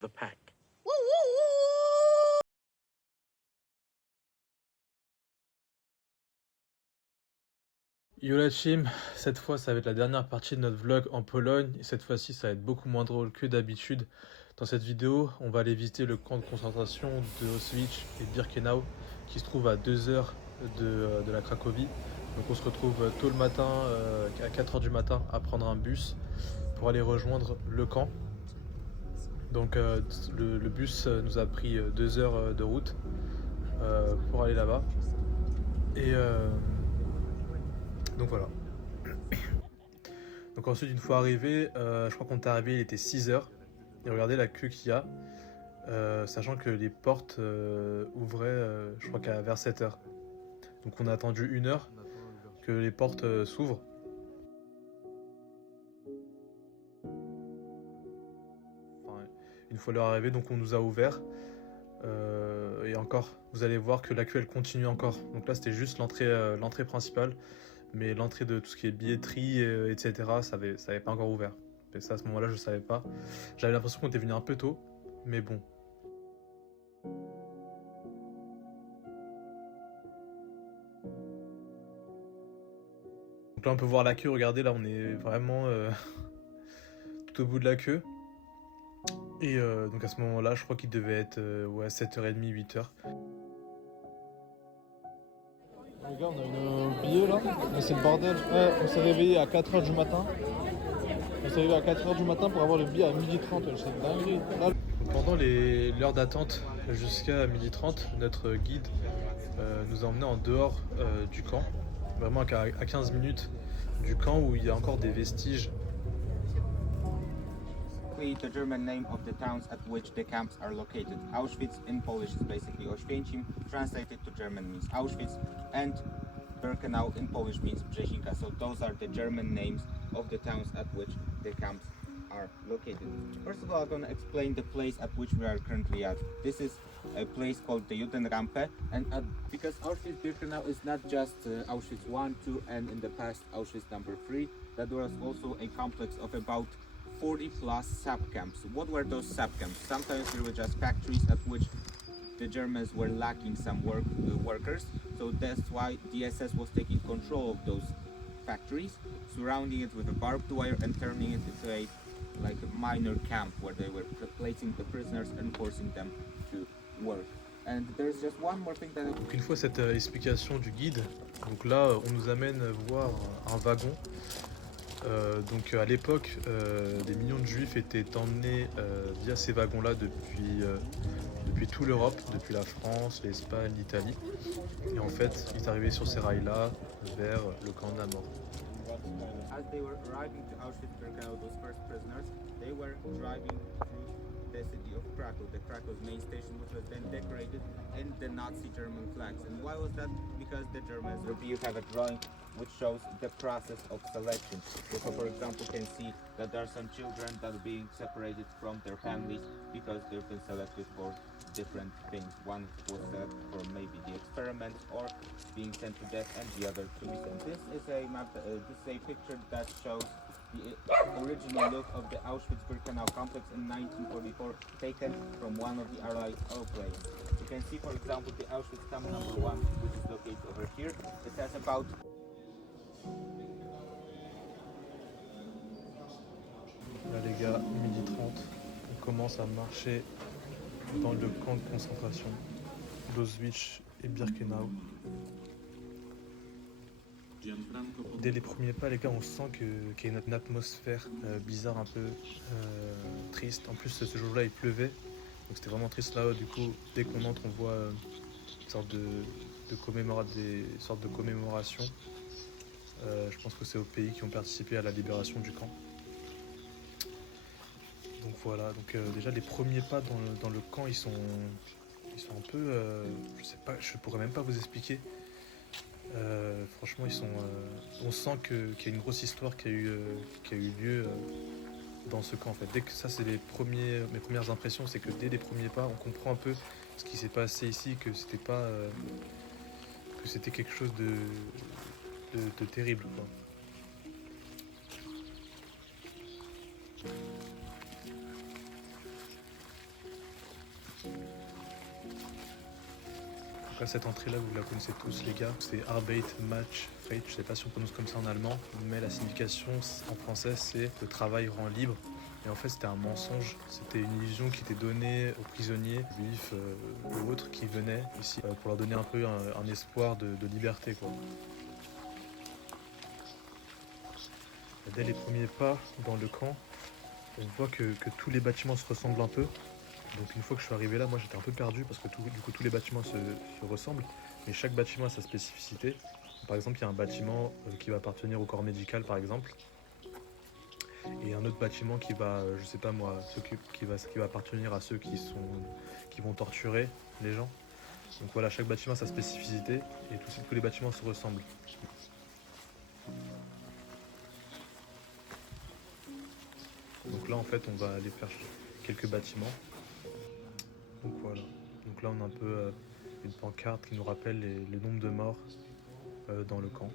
the pack. Yo la team, cette fois ça va être la dernière partie de notre vlog en Pologne et cette fois-ci ça va être beaucoup moins drôle que d'habitude. Dans cette vidéo, on va aller visiter le camp de concentration de Auschwitz et Birkenau qui se trouve à 2 heures de la Cracovie. Donc on se retrouve tôt le matin, à 4 heures du matin, à prendre un bus pour aller rejoindre le camp. Donc le bus nous a pris 2 heures de route pour aller là-bas. Et donc voilà. Donc ensuite, une fois arrivé, je crois qu'on est arrivé, il était 6 heures. Et regardez la queue qu'il y a, sachant que les portes ouvraient, je crois qu'à vers 7 heures. Donc on a attendu 1 heure que les portes s'ouvrent. Enfin, une fois l'heure arrivée, donc on nous a ouvert. Et encore, vous allez voir que la queue elle continue encore. Donc là c'était juste l'entrée principale. Mais l'entrée de tout ce qui est billetterie, etc., ça avait pas encore ouvert. Et ça, à ce moment-là, je savais pas. J'avais l'impression qu'on était venu un peu tôt, mais bon. Donc là, on peut voir la queue. Regardez, là, on est vraiment tout au bout de la queue. Et donc à ce moment-là, je crois qu'il devait être 7h30, 8h. Les gars, on a eu nos billets là, mais c'est le bordel. Ouais, on s'est réveillé à 4h du matin. On s'est réveillé à 4h du matin pour avoir le billet à 12h30. C'est dingue. Là, Donc pendant l'heure d'attente jusqu'à 12h30, notre guide nous a emmenés en dehors du camp. Vraiment à 15 minutes du camp où il y a encore des vestiges. The German name of the towns at which the camps are located. Auschwitz in Polish is basically Oświęcim, translated to German means Auschwitz, and Birkenau in Polish means Brzezinka. So those are the German names of the towns at which the camps are located. First of all, I'm going to explain the place at which we are currently at. This is a place called the Judenrampe, and because Auschwitz-Birkenau is not just Auschwitz 1, 2, and in the past Auschwitz number 3, that was also a complex of about 40 plus sub-camps. What were those sub-camps? Sometimes they were just factories at which the Germans were lacking some workers, so that's why the SS was taking control of those factories, surrounding it with a barbed wire and turning it into a minor camp where they were placing the prisoners and forcing them to work. And there's just one more thing that Donc une fois cette explication du guide, donc là on nous amène voir un wagon. Donc à l'époque, des millions de juifs étaient emmenés via ces wagons-là depuis toute l'Europe, depuis la France, l'Espagne, l'Italie. Et en fait, ils arrivaient sur ces rails-là vers le camp de la mort. as they were arriving to Auschwitz-Birkenau, those first prisoners, they were driving through the city of Krakow, the Krakow's main station, which was then decorated in the Nazi German flags. And why was that? Because the Germans, you have a drawing which shows the process of selection. So for example, you can see that there are some children that are being separated from their families because they've been selected for different things. One was set for maybe the experiment or being sent to death, and the other to be sent. This is a map. This is a picture that shows the original look of the Auschwitz-Birkenau complex in 1944, taken from one of the Allied airplanes. You can see, for example, the Auschwitz camp number 1, which is located over here. It has about Là les gars, 12h30, on commence à marcher dans le camp de concentration d'Auschwitz et Birkenau. Dès les premiers pas les gars, on sent qu'il y a une atmosphère bizarre, un peu triste. En plus ce jour-là il pleuvait, donc c'était vraiment triste là. Du coup dès qu'on entre on voit une sorte des sortes de commémorations. Je pense que c'est aux pays qui ont participé à la libération du camp. Donc voilà, donc déjà les premiers pas dans le camp ils sont un peu, je sais pas, je pourrais même pas vous expliquer. Franchement on sent qu'il y a une grosse histoire qui a eu lieu dans ce camp en fait. Dès que ça c'est mes premières impressions, c'est que dès les premiers pas on comprend un peu ce qui s'est passé ici, que c'était pas que c'était quelque chose de terrible quoi. Donc là, cette entrée-là, vous la connaissez tous, les gars. C'est Arbeit Match Freiheit. Je sais pas si on prononce comme ça en allemand, mais la signification en français, c'est le travail rend libre. Et en fait, c'était un mensonge. C'était une illusion qui était donnée aux prisonniers, juifs ou autres, qui venaient ici pour leur donner un peu un espoir de liberté, quoi. Dès les premiers pas dans le camp, on voit que tous les bâtiments se ressemblent un peu. Donc une fois que je suis arrivé là, moi j'étais un peu perdu parce que du coup tous les bâtiments se ressemblent, mais chaque bâtiment a sa spécificité. Par exemple, il y a un bâtiment qui va appartenir au corps médical, par exemple, et un autre bâtiment qui va, je sais pas moi, qui va appartenir à ceux qui vont torturer les gens. Donc voilà, chaque bâtiment a sa spécificité et tous les bâtiments se ressemblent. Donc là en fait on va aller faire quelques bâtiments. Donc voilà. Donc là on a un peu une pancarte qui nous rappelle le nombre de morts dans le camp.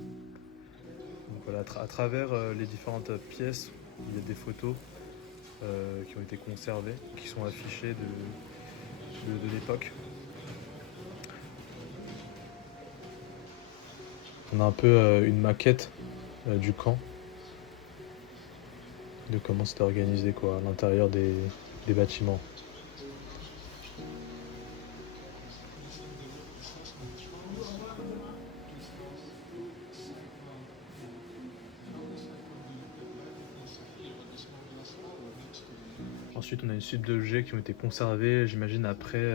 Donc voilà, à travers les différentes pièces, il y a des photos qui ont été conservées, qui sont affichées de l'époque. On a un peu une maquette du camp, de comment c'était organisé quoi, à l'intérieur des bâtiments. Ensuite, on a une suite d'objets qui ont été conservés, j'imagine, après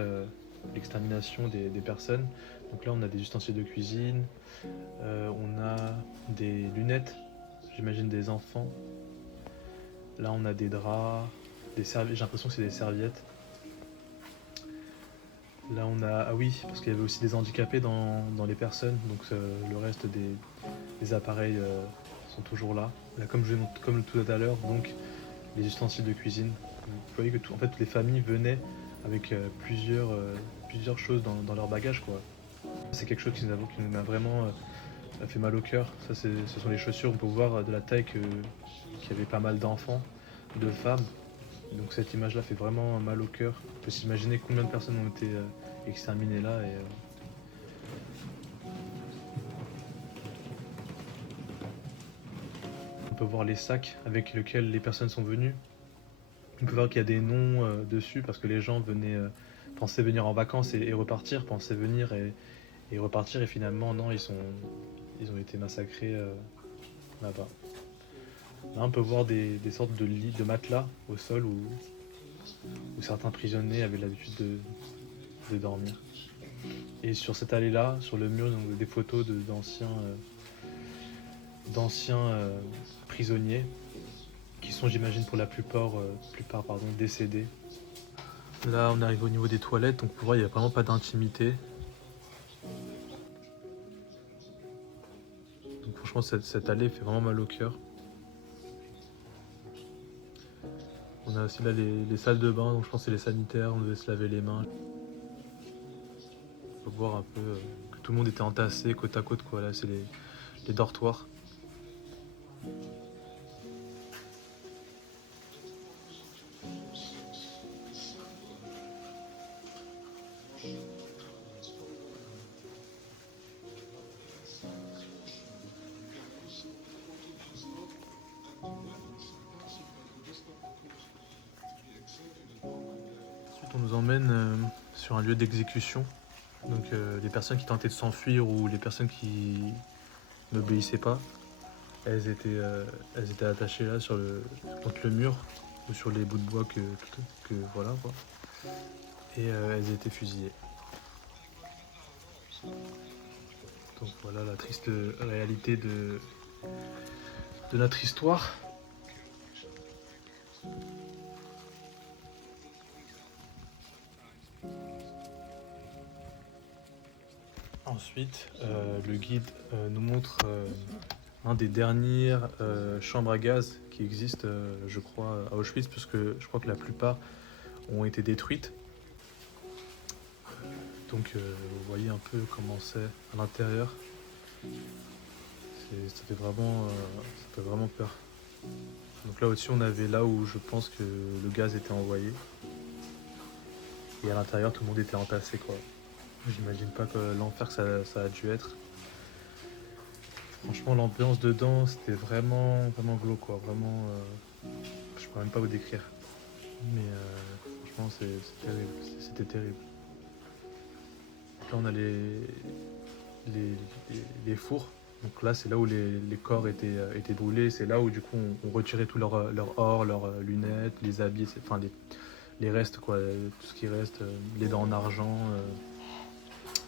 l'extermination des personnes. Donc là, on a des ustensiles de cuisine, on a des lunettes, j'imagine des enfants. Là, on a des draps, des serviettes, j'ai l'impression que c'est des serviettes. Là, on a... Ah oui, parce qu'il y avait aussi des handicapés dans les personnes, donc le reste des appareils sont toujours là. Là, comme tout à l'heure, donc les ustensiles de cuisine. Vous voyez que en fait, toutes les familles venaient avec plusieurs choses dans leur bagage, quoi. C'est quelque chose qui nous a vraiment fait mal au cœur. Ça, ce sont les chaussures. On peut voir de la taille qu'il y avait pas mal d'enfants, de femmes. Donc cette image-là fait vraiment mal au cœur. On peut s'imaginer combien de personnes ont été exterminées là. On peut voir les sacs avec lesquels les personnes sont venues. On peut voir qu'il y a des noms dessus parce que les gens pensaient venir en vacances et repartir, pensaient venir et repartir, et finalement non, ils ont été massacrés là-bas. Là, on peut voir des sortes de lits, de matelas au sol où certains prisonniers avaient l'habitude de dormir. Et sur cette allée-là, sur le mur, donc, des photos d'anciens prisonniers qui sont, j'imagine, pour la plupart décédés. Là, on arrive au niveau des toilettes, donc pour voir, il n'y a vraiment pas d'intimité. Donc franchement, cette allée fait vraiment mal au cœur. On a aussi là les salles de bain, donc je pense que c'est les sanitaires, on devait se laver les mains. On peut voir un peu que tout le monde était entassé côte à côte, quoi. Là, c'est les dortoirs. Ensuite, on nous emmène sur un lieu d'exécution. Donc les personnes qui tentaient de s'enfuir ou les personnes qui n'obéissaient pas, elles étaient attachées là contre le mur ou sur les bouts de bois que voilà quoi. Et elles étaient fusillées. Donc voilà la triste réalité de notre histoire. Ensuite, le guide nous montre un des dernières chambres à gaz qui existent, je crois, à Auschwitz, parce que je crois que la plupart ont été détruites. Donc vous voyez un peu comment c'est à l'intérieur. Ça fait vraiment peur. Donc là au-dessus, on avait là où je pense que le gaz était envoyé. Et à l'intérieur, tout le monde était entassé, quoi. J'imagine pas que l'enfer que ça a dû être. Franchement, l'ambiance dedans, c'était vraiment glauque, quoi. Vraiment, je peux même pas vous décrire. Mais franchement, c'est terrible. C'était terrible. Là, on a les fours. Donc là, c'est là où les corps étaient brûlés. C'est là où, du coup, on retirait tout leur or, leurs lunettes, les habits, enfin, les restes, quoi. Tout ce qui reste, les dents en argent,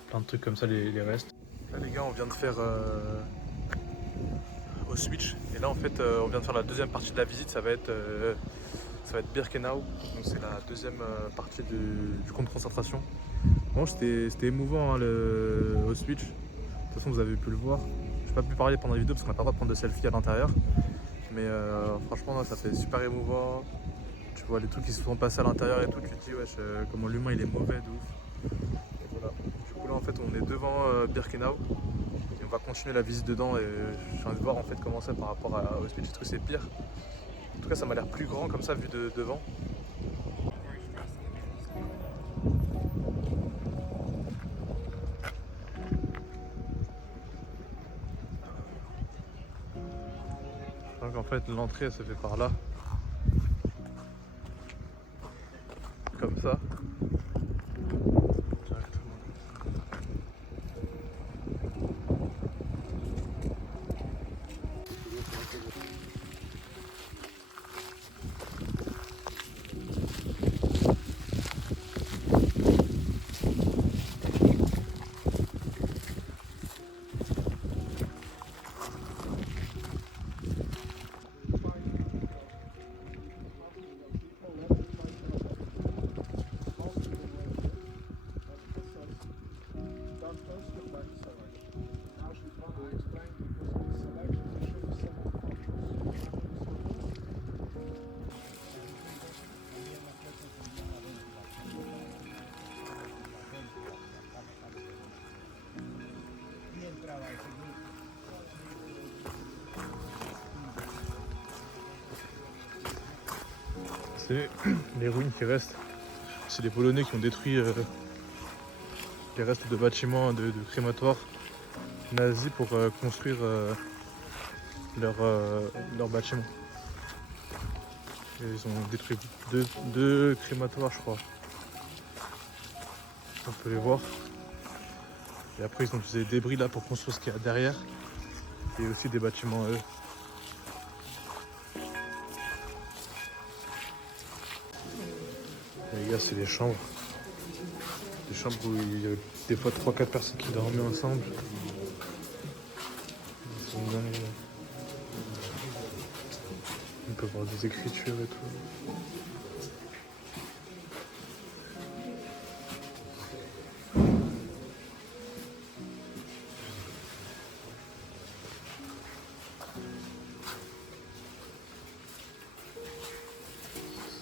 plein de trucs comme ça, les restes. Là, les gars, on vient de faire Auschwitz. Et là, en fait, on vient de faire la deuxième partie de la visite. Ça va être Birkenau. Donc, c'est la deuxième partie du camp de concentration. Bon, c'était émouvant, hein, le Auschwitz. De toute façon, vous avez pu le voir. Je n'ai pas pu parler pendant la vidéo parce qu'on n'a pas le droit de prendre de selfie à l'intérieur. Mais franchement, ça fait super émouvant. Tu vois les trucs qui se sont passés à l'intérieur et tout. Tu te dis, wesh, comment l'humain il est mauvais de ouf. Et voilà. Du coup, là, en fait, on est devant Birkenau. Et on va continuer la visite dedans. Et je suis en train de voir en fait comment c'est par rapport à Auschwitz. Est-ce que c'est pire? En tout cas, ça m'a l'air plus grand comme ça vu de devant. Donc en fait l'entrée elle se fait par là. Comme ça. Directement. C'est les ruines qui restent. C'est les Polonais qui ont détruit les restes de bâtiments de crématoires nazis pour construire leur bâtiment. Et ils ont détruit deux crématoires, je crois. On peut les voir. Et après, ils ont utilisé des débris là pour construire ce qu'il y a derrière. Et aussi des bâtiments eux. Et les gars, c'est les chambres. Des chambres où il y a des fois 3-4 personnes qui dormaient ensemble. Ils sont dingues. On peut voir des écritures et tout.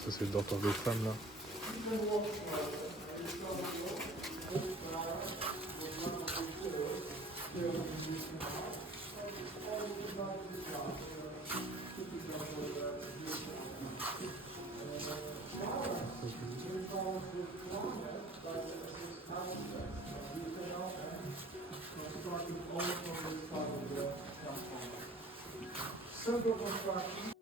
Ça c'est le dortoir des femmes là. Simple construction.